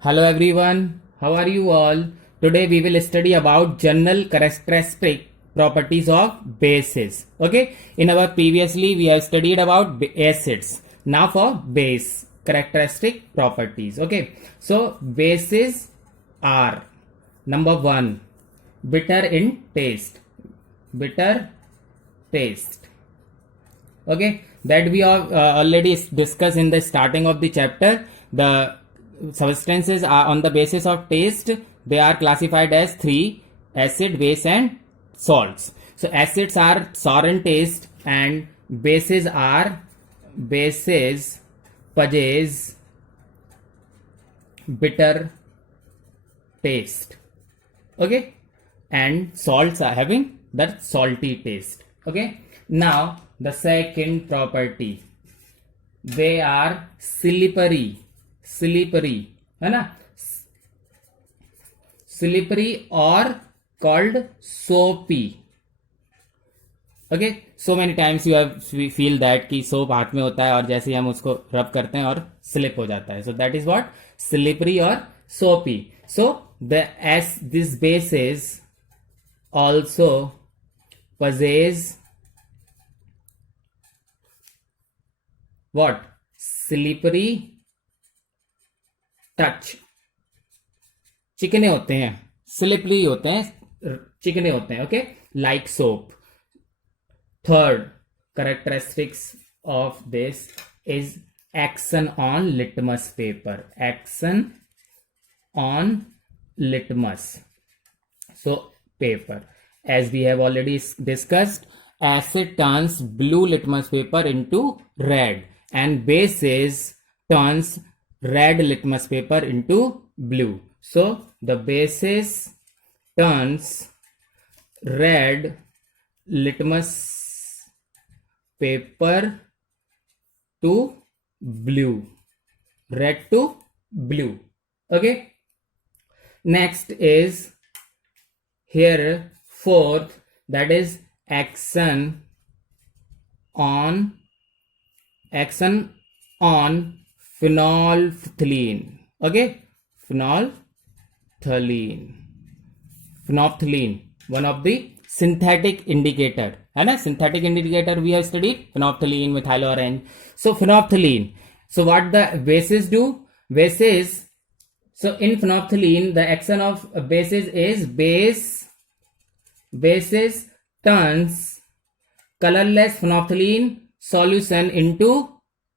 Hello everyone, how are you all? Today we will study about general characteristic properties of bases. Okay, in our previously we have studied about acids. Now for base characteristic properties. Okay, so bases are number one, bitter in taste. Bitter taste. Okay, that we have already discussed in the starting of the chapter. The substances are on the basis of taste. They are classified as three: acid, base and salts. So acids are sour in taste and bases possess bitter taste. Okay, and salts are having that salty taste. Okay, now the second property, they are slippery है ना, slippery or called soapy. Okay, so many times you have feel that कि soap हाथ में होता है और जैसे ही हम उसको रब करते हैं और स्लिप हो जाता है. So that is what slippery और सोपी. So the S this bases also possess what slippery touch. चिकने होते हैं, स्लिपरी होते हैं, चिकने होते हैं. Okay, like soap. Third characteristics of this is action on litmus paper. Action on litmus. So paper, as we have already discussed, acid turns blue litmus paper into red and bases turns red litmus paper into blue. So the bases turns red litmus paper to blue, red to blue. Okay, next is here fourth, that is action on phenolphthalein. Okay, phenolphthalein, one of the synthetic indicator है ना. synthetic indicator we have studied phenolphthalein, methyl orange. So phenolphthalein, so what the bases do? Bases, so in phenolphthalein the action of bases is bases turns colorless phenolphthalein solution into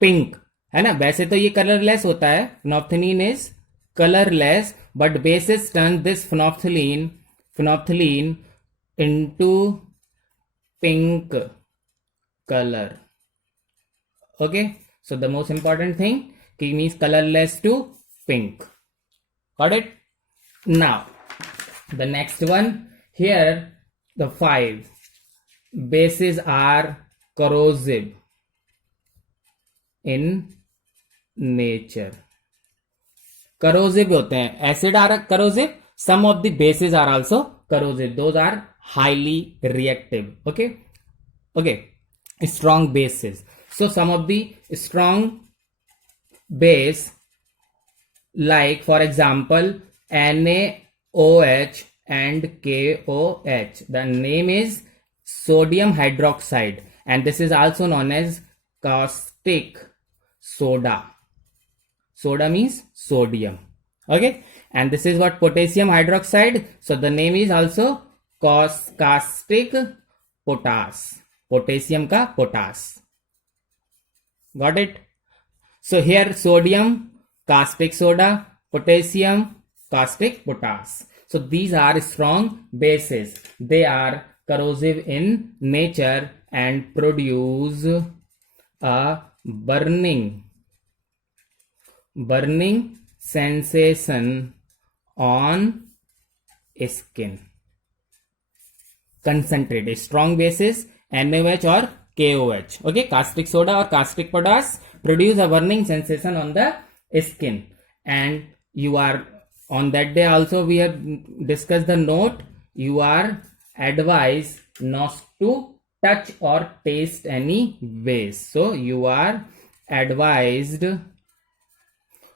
pink है ना. वैसे तो ये colourless होता है, phenolphthalein is colorless, but bases turn this phenolphthalein into pink color. Okay, so the most important thing, means colorless to pink. Got it? Now the next one, here the five bases are corrosive in nature. Corrosive होते हैं, acid are corrosive, some of the bases are also corrosive, those are highly reactive. Okay, strong bases. So some of the strong base, like for example NaOH and KOH, the name is sodium hydroxide and this is also known as caustic soda. Soda means sodium. Okay, and this is what potassium hydroxide, so the name is also caustic potash, potassium ka potash. Got it? So here sodium caustic soda, potassium caustic potash. So these are strong bases, they are corrosive in nature and produce a burning sensation on skin. Concentrated strong bases NaOH or KOH, okay, caustic soda or caustic potash, produce a burning sensation on the skin. And you are on that day also we have discussed the note, you are advised not to touch or taste any base. So you are advised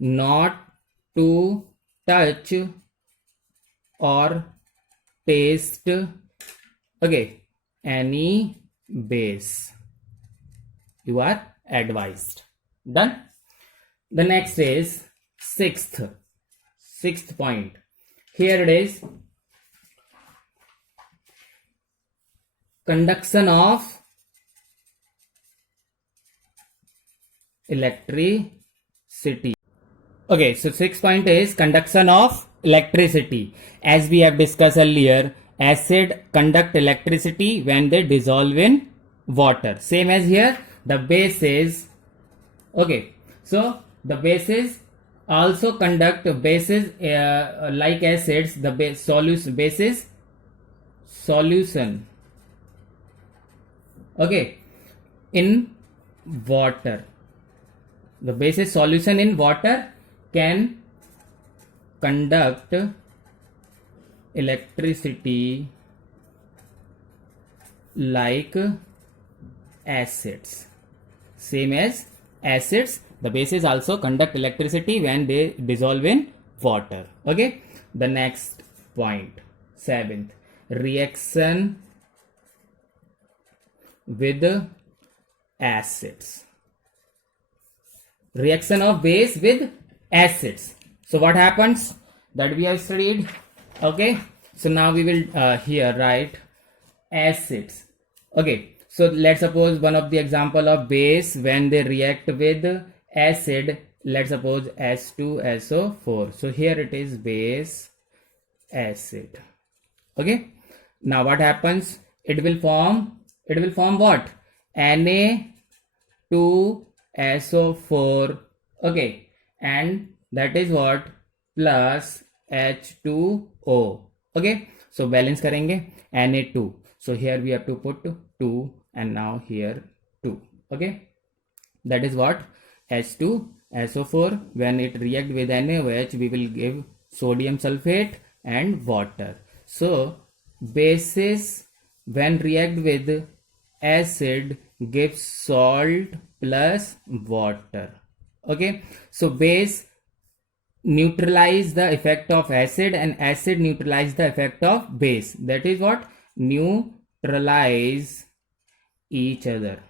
not to touch or taste, okay, any base. You are advised. Done. The next is sixth point. Here it is. Conduction of electricity. Okay, so 6th point is conduction of electricity. As we have discussed earlier, acid conduct electricity when they dissolve in water. Same as here, the bases. Okay, so the bases also conduct bases like acids. The bases solution. Okay, in water. The basis solution in water can conduct electricity like acids. Same as acids, the bases also conduct electricity when they dissolve in water. Okay, the next point, 7th, reaction with acids. Reaction of base with acids. So what happens that we have studied? Okay, so now we will here write acids. Okay, so let's suppose one of the example of base when they react with acid, let's suppose H2SO4. So here it is base acid. Okay, now what happens? It will form what? Na2SO4. Okay, and that is what? Plus H2O. Okay, so balance karenge Na2. So here we have to put 2 and now here 2. Okay, that is what? H2SO4. When it react with NaOH, we will give sodium sulfate and water. So bases when react with acid gives salt plus water. Okay, so base neutralize the effect of acid and acid neutralize the effect of base. That is what? Neutralize each other.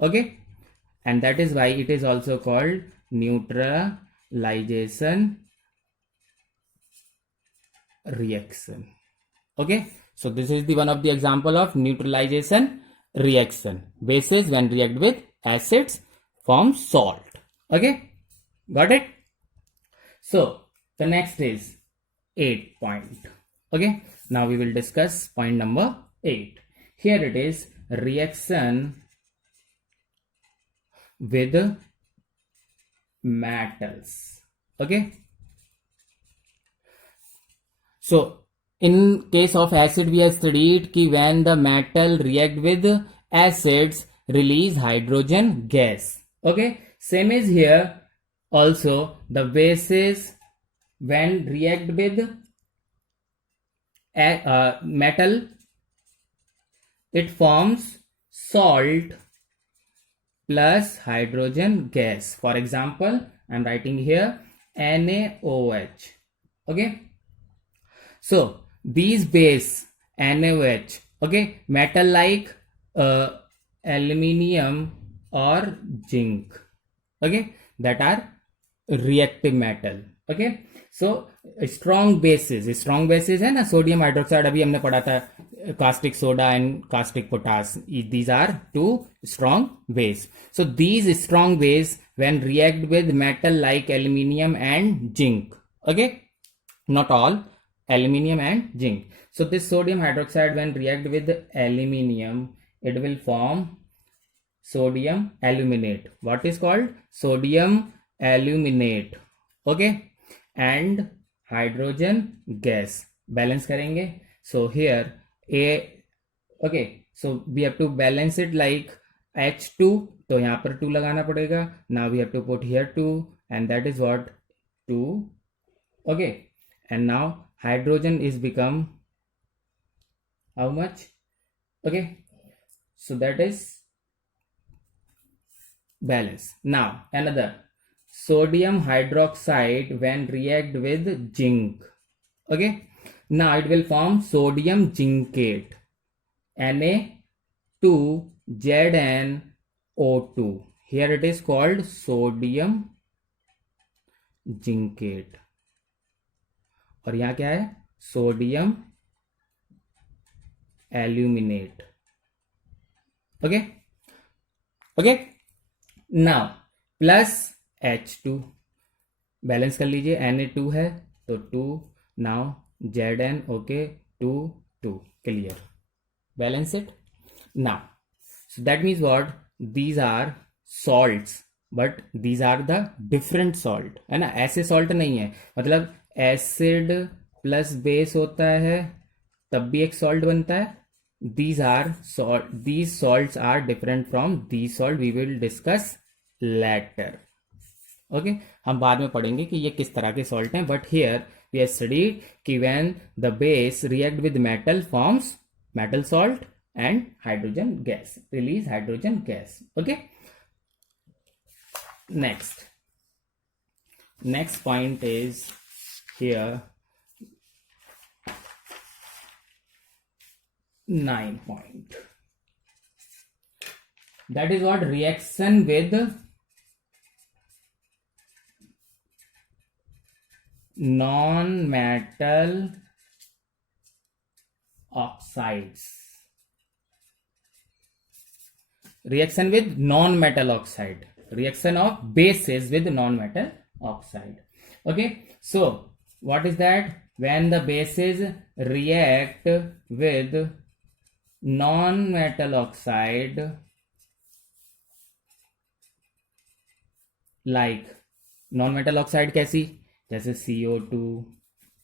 Okay, and that is why it is also called neutralization reaction. Okay, so this is the one of the example of neutralization reaction. Bases when react with acids form salt. Okay, got it? So the next is 8th point. Okay, now we will discuss point number 8. Here it is reaction with metals. Okay, so in case of acid we have studied कि when the metal react with acids release hydrogen gas. Okay, same is here also. The bases when react with metal, it forms salt plus hydrogen gas. For example, I am writing here NaOH. Okay, so these base NaOH, okay, metal like aluminium or zinc, okay, that are reactive metal. Okay, so strong bases है ना, sodium hydroxide अभी हमने पढ़ा था, caustic soda and caustic potash. These are two strong base. So these strong base when react with metal like aluminium and zinc. Okay, not all, aluminium and zinc. So this sodium hydroxide when react with aluminium, it will form sodium aluminate. What is called? Sodium aluminate. Okay, and hydrogen gas. Balance करेंगे. So here A, okay, so we have to balance it like H2, तो यहाँ पर 2 लगाना पड़ेगा. Now we have to put here 2 and that is what? 2. Okay, and now hydrogen is become how much? Okay, so that is balance. Now another sodium hydroxide when react with zinc. Okay, now it will form sodium zincate, Na2ZnO2. Here it is called sodium zincate, और यहां क्या है, sodium aluminate. Okay okay, now plus H2 balance कर लीजिए, Na2 है तो 2, now Zn, okay 2 2, clear, balance it. Now so that means what, these are salts but these are the different salt, है ना, ऐसे salt नहीं है, मतलब एसिड प्लस बेस होता है तब भी एक salt बनता है. These are salt, these salts are different from these salt, we will discuss later. Okay, हम बाद में पढ़ेंगे कि ये किस तरह के salt हैं, but here we have studied कि when the base react with metal forms metal salt and hydrogen gas, release hydrogen gas. Okay, next point is here 9 point, that is what, reaction with non-metal oxides. Reaction with non-metal oxide, reaction of bases with non-metal oxide. Okay, so what is that, when the bases react with non-metal oxide, like non-metal oxide कैसी, जैसे CO2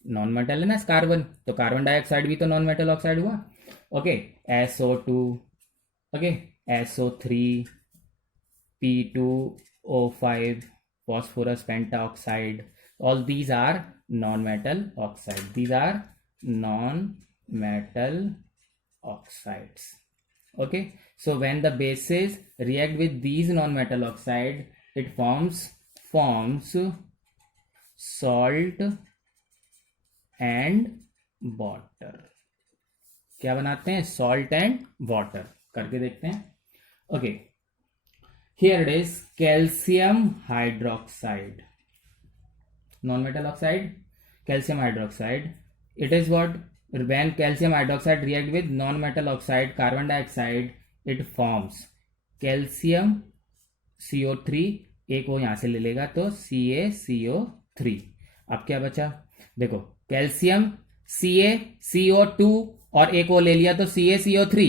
non metal है ना, carbon, तो carbon dioxide भी तो non metal oxide हुआ. Okay, SO2, okay SO3, P2O5, phosphorus pentaoxide, all these are non-metal oxide, these are non-metal oxides. Okay, so when the bases react with these non-metal oxide, it forms salt and water. क्या बनाते हैं, salt and water. करके देखते हैं. Okay, here it is calcium hydroxide, non-metal oxide, calcium hydroxide. It is what, when calcium hydroxide react with non-metal oxide carbon dioxide, it forms calcium CO3, एक वो यहां से ले लेगा तो CaCO3. अब क्या बचा, देखो कैल्शियम CaCO2 और एक वो ले लिया तो CaCO3.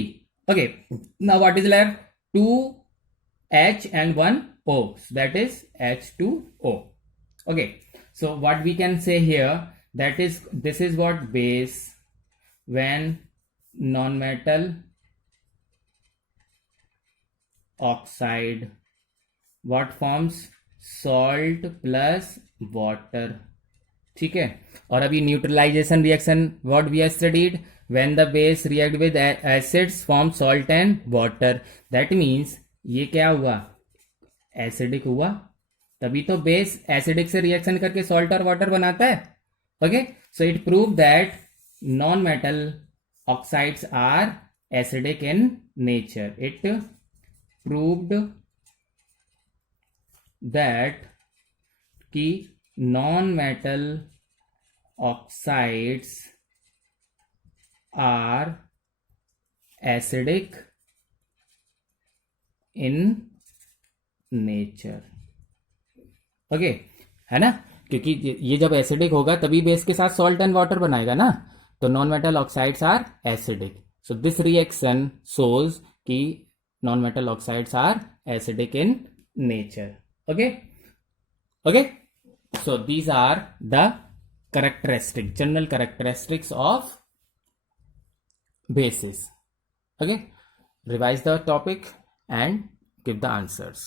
Okay, now what is left, 2H and 1O, so that is H2O. Okay, so what we can say here, that is, this is what base when non-metal oxide, what forms, salt plus water. ठीक है, और अभी neutralisation reaction what we have studied, when the base react with acids form salt and water. That means ये क्या हुआ, acidic हुआ, तभी तो बेस एसिडिक से रिएक्शन करके सॉल्ट और वाटर बनाता है. Okay, so it prove that non metal oxides are acidic in nature. It proved that कि non-metal oxides are acidic in nature. Okay, है ना, क्योंकि ये जब एसिडिक होगा तभी बेस के साथ सॉल्ट एंड वाटर बनाएगा ना, तो non metal oxides are acidic. So this reaction shows कि non metal oxides are acidic in nature. Okay okay, so these are the general characteristics of bases. Okay, revise the topic and give the answers.